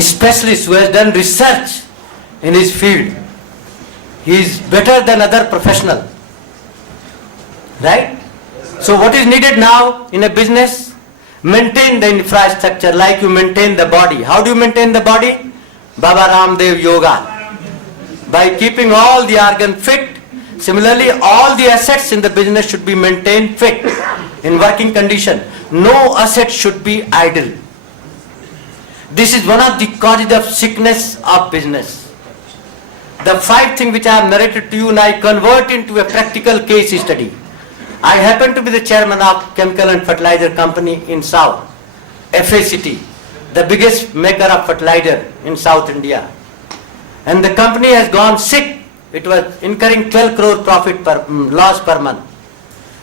specialist who has done research in his field. He is better than other professional. Right? So what is needed now in a business? Maintain the infrastructure like you maintain the body. How do you maintain the body? Baba Ramdev Yoga. By keeping all the organs fit. Similarly, all the assets in the business should be maintained fit, in working condition. No asset should be idle. This is one of the causes of sickness of business. The 5 things which I have narrated to you and I convert into a practical case study. I happen to be the chairman of Chemical and Fertilizer Company in South, FACT, the biggest maker of fertilizer in South India. And the company has gone sick. It was incurring 12 crore profit loss per month.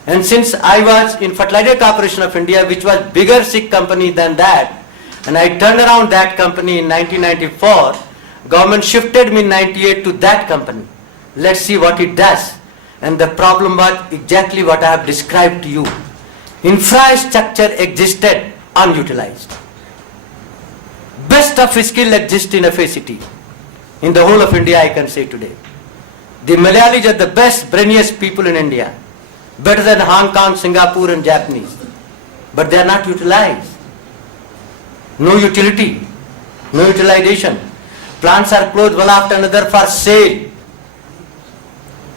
And since I was in Fertilizer Corporation of India, which was bigger sick company than that, and I turned around that company in 1994, government shifted me in 98 to that company. Let's see what it does. And the problem was exactly what I have described to you. Infrastructure existed unutilized. Best of skill exists in FACT. In the whole of India, I can say today. The Malayalis are the best, brainiest people in India. Better than Hong Kong, Singapore and Japanese. But they are not utilized. No utility. No utilization. Plants are closed one after another for sale.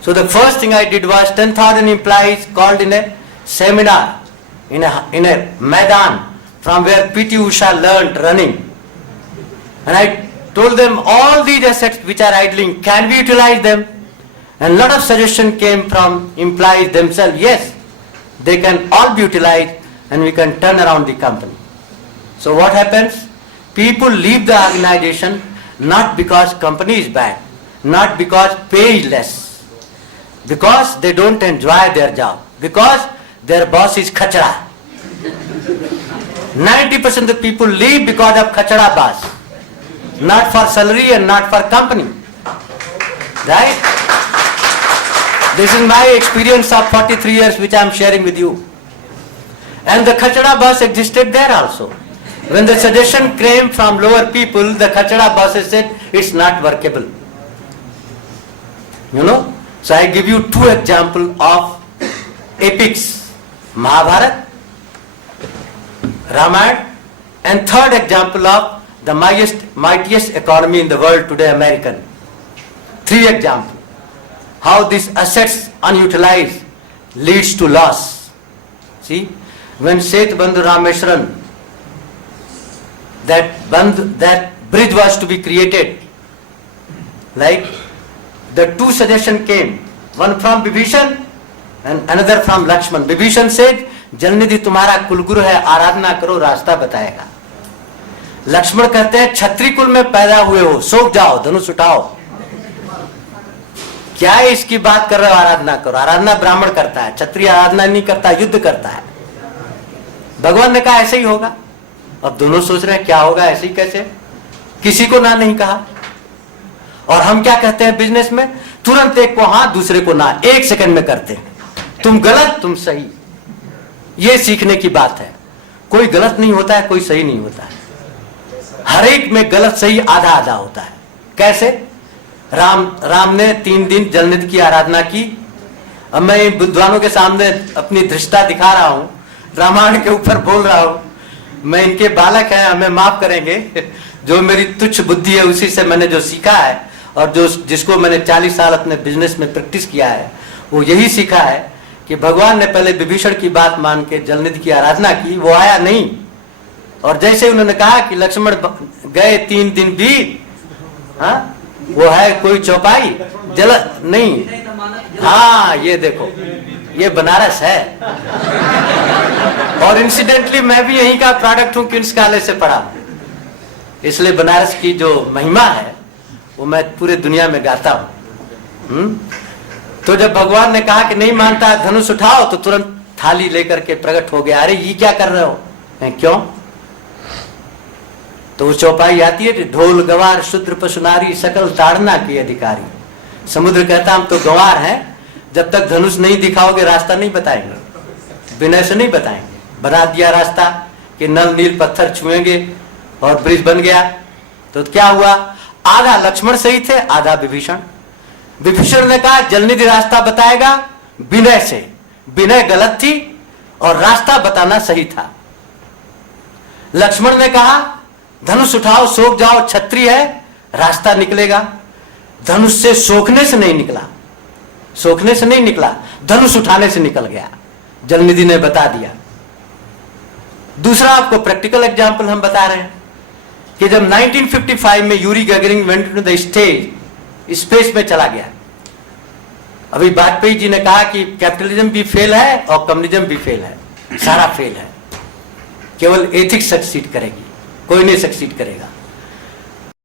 So the first thing I did was 10,000 employees called in a seminar in a Maidan from where PT Usha learned running. And I told them all these assets which are idling, can we utilize them? And a lot of suggestion came from employees themselves. Yes, they can all be utilized and we can turn around the company. So what happens? People leave the organization not because company is bad, not because pay is less, because they don't enjoy their job, because their boss is khachara. 90% of the people leave because of khachara boss, not for salary and not for company. Right? This is my experience of 43 years which I am sharing with you. And the khachara boss existed there also. When the suggestion came from lower people, the khachara bosses said it's not workable. You know? So I give you 2 examples of epics. Mahabharata, Ramayana, and 3rd example of the mightiest economy in the world today, American. 3 examples. How these assets unutilized leads to loss. See, when Setu Bandhu Rameshwaran, that bridge was to be created, like the 2 suggestions came, one from Vibhishan and another from Lakshman. Vibhishan said, जलनिधि तुम्हारा कुलगुरु है, आराधना करो रास्ता बताएगा. लक्ष्मण कहते हैं क्षत्रिय कुल में पैदा हुए हो, सौंप जाओ, धनुष उठाओ. क्या इसकी बात कर रहे हो? आराधना करो. आराधना ब्राह्मण करता है, क्षत्रिय आराधना नहीं करता, युद्ध करता है. भगवान ने कहा ऐसे ही होगा. अब दोनों सोच रहे हैं क्या होगा, ऐसे ही कैसे? किसी को ना नहीं कहा. और हम क्या कहते हैं बिजनेस में? तुरंत एक को हाँ, दूसरे को ना, 1 सेकंड में करते हैं. तुम गलत, तुम सही. ये सीखने की बात है. कोई गलत नहीं होता है, कोई सही नहीं होता है. हर एक में गलत सही आधा आधा होता है. कैसे? राम ने 3 दिन जलनिधि की आराधना की. अब मैं विद्वानों के सामने अपनी धृष्टता दिखा रहा हूं, रामायण के ऊपर बोल रहा हूं. मैं इनके बालक हैं, हमें माफ करेंगे. जो मेरी तुच्छ बुद्धि है उसी से मैंने जो सीखा है, और जो जिसको मैंने 40 साल अपने बिजनेस में प्रैक्टिस किया है, वो यही सीखा है कि भगवान ने पहले विभीषण की बात मान के जलनिधि की आराधना की. वो आया नहीं, और जैसे उन्होंने कहा कि लक्ष्मण गए 3 दिन भी, हाँ, वो है कोई चौपाई जल नहीं. हाँ, ये देखो, ये बनारस है. और इंसिडेंटली मैं भी यहीं का प्रोडक्ट हूं, क्वींस कॉलेज से पढ़ा. इसलिए बनारस की जो महिमा है वो मैं पूरे दुनिया में गाता हूं. तो जब भगवान ने कहा कि नहीं मानता, धनुष उठाओ, तो तुरंत थाली लेकर के प्रकट हो गया. अरे ये क्या कर रहे हो? क्यों? तो वो चौपाई आती है, ढोल गवार शूद्र पशु नारी सकल ताड़ना के अधिकारी. समुद्र कहता हम तो गवार हैं, जब तक धनुष नहीं दिखाओगे रास्ता नहीं बताएंगे, विनय से नहीं बताएंगे. बना दिया रास्ता कि नल नील पत्थर छुएंगे और ब्रिज बन गया. तो क्या हुआ, आधा लक्ष्मण सही थे, आधा विभीषण। विभीषण ने कहा जलनिधि रास्ता बताएगा विनय से, विनय गलत थी और रास्ता बताना सही था। लक्ष्मण ने कहा धनुष उठाओ सोख जाओ, क्षत्रिय है, रास्ता निकलेगा। धनुष से सोखने से नहीं निकला, सोखने से नहीं निकला, धनुष उठाने से निकल गया। जलनिधि ने बता दिया। दूसरा आपको प्रैक्टिकल एग्जाम्पल हम बता रहे हैं कि जब 1955 में Yuri Gagarin went to the stage, space में चला गया। अभी वाजपेयी जी ने कहा कि कैपिटलिज्म भी फेल है और कम्युनिज्म भी फेल है, सारा फेल है, केवल एथिक्स सक्सीड करेगी, कोई नहीं सक्सीड करेगा।